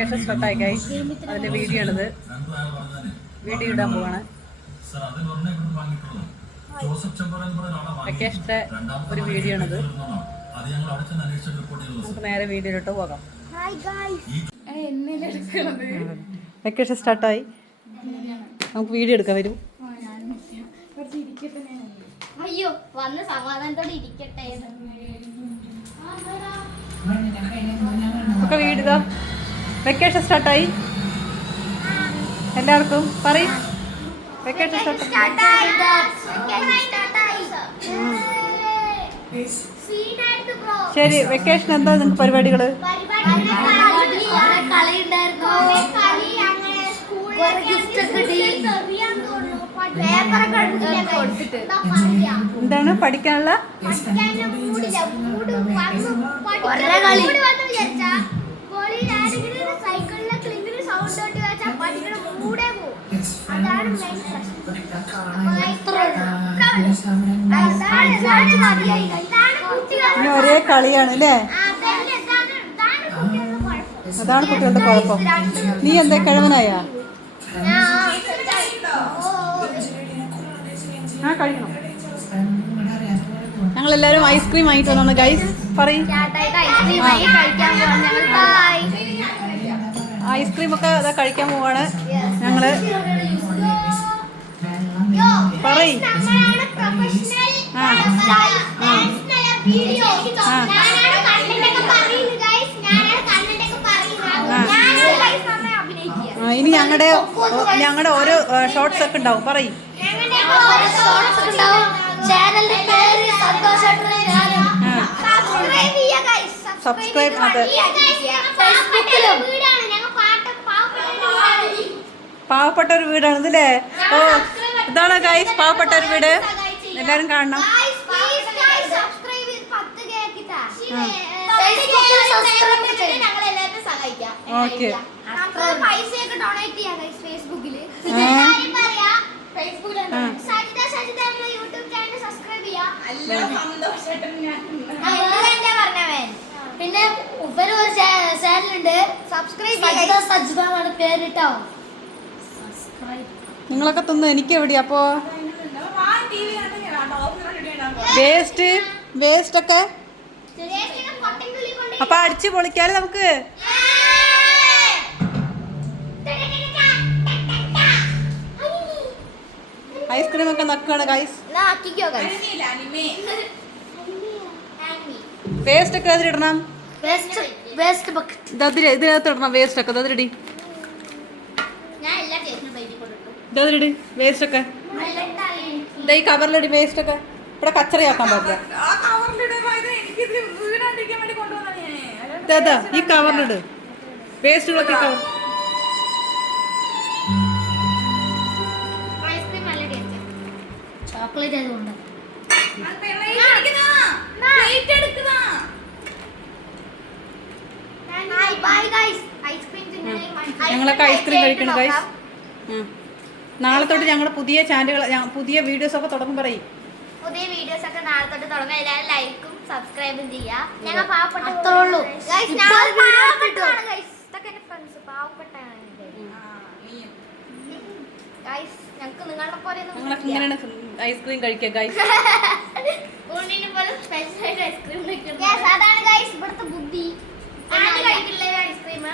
Vacation സ്റ്റാർട്ടായി കൈ അതിന്റെ video ആണിത്. വീഡിയോ ഇടാൻ പോവാണ്. ലൊക്കേഷന്റെ ഒരു വീഡിയോ ആണിത്. നമുക്ക് നേരെ വീഡിയോയിലോട്ട് പോകാം. വെക്കേഷൻ സ്റ്റാർട്ടായി നമുക്ക് വീഡിയോ എടുക്കാൻ വരും. അയ്യോ വന്ന് സമാധാനത്തോടെ ഇരിക്കട്ടെ. ഒക്കെ വീട് വെക്കേഷൻ സ്റ്റാർട്ടായി എല്ലാവർക്കും പറയും. വെക്കേഷൻ ശരി വെക്കേഷൻ എന്താ നിങ്ങൾക്ക് പരിപാടികൾ എന്താണ് പഠിക്കാനുള്ള? ഒരേ കളിയാണ് അല്ലേ? അതാണ് കുട്ടികളുടെ കുഴപ്പം. നീ എന്താ കിഴവനായ? ഞങ്ങൾ എല്ലാവരും ഐസ്ക്രീം വാങ്ങിട്ട് വന്നു ഗൈസ് പറയും. ഐസ്ക്രീം ഒക്കെ കഴിക്കാൻ പോവാണ് ഞങ്ങൾ. പറയ്. ഇനി ഞങ്ങളുടെ ഞങ്ങളുടെ ഓരോ ഷോർട്സ് ഒക്കെ ഉണ്ടാവും. പറയും. സബ്സ്ക്രൈബ് അതെ. പാവപ്പെട്ട ഒരു വീടാണ് ഇതല്ലേ ഓ ഇതാണ് ഗൈസ് പാവപ്പെട്ട ഒരു വീട്? എല്ലാരും കാണണം. ഓക്കെ. പിന്നെ ഒരു ചാനലുണ്ട് സബ്സ്ക്രൈബ് സജിത സജിത എന്നാണ് പേരിട്ടോ. നിങ്ങളൊക്കെ തിന്ന് എനിക്ക് എവിടെയാ? അപ്പോ വേസ്റ്റ് വേസ്റ്റ് ഒക്കെ? അപ്പൊ അടിച്ചു പൊളിക്കാൽ നമുക്ക്? ഐസ്ക്രീം ഒക്കെ നക്കാണ് ഗൈസ് വേസ്റ്റ് ഒക്കെ അതിലിടണം വേസ്റ്റ് ഇതിൽ ഇതിനകത്ത് ഇടണം വേസ്റ്റ് ഒക്കെ. അതിലിടി ഇതിലിടി? വേസ്റ്റ് ഒക്കെ? ഇതാ ഈ കവറിലിടി വേസ്റ്റ് ഒക്കെ. ഇവിടെ കച്ചറയാക്കാൻ പാടില്ല. ഈ കവറിലിട് വേസ്റ്റുകളൊക്കെ കവർ ചോക്ലേറ്റ് ഞങ്ങളൊക്കെ ഐസ്ക്രീം കഴിക്കണം ഗൈസ് നാളെ തൊട്ട് ഞങ്ങളുടെ പുതിയ ചാനലുകൾ പുതിയ വീഡിയോസ് ഒക്കെ തുടങ്ങും പറയും. പുതിയ വീഡിയോസ് ഒക്കെ നാളെ തൊട്ട് തുടങ്ങും. എല്ലാവരും ലൈക്കും സബ്സ്ക്രൈബും ചെയ്യാം. ഞങ്ങൾ പാവപ്പെട്ടു ഞങ്ങൾക്ക് നിങ്ങളെ പോലെ ഇങ്ങനെയാണ് ഐസ്ക്രീം കഴിക്കാം ഗൈസ് ഊണിന് പോലെ സ്പെഷ്യൽ ഐസ്ക്രീം അതാണ് ഗൈസ് ഇവിടുത്തെ ബുദ്ധി. കഴിക്കില്ലേ ഐസ്ക്രീം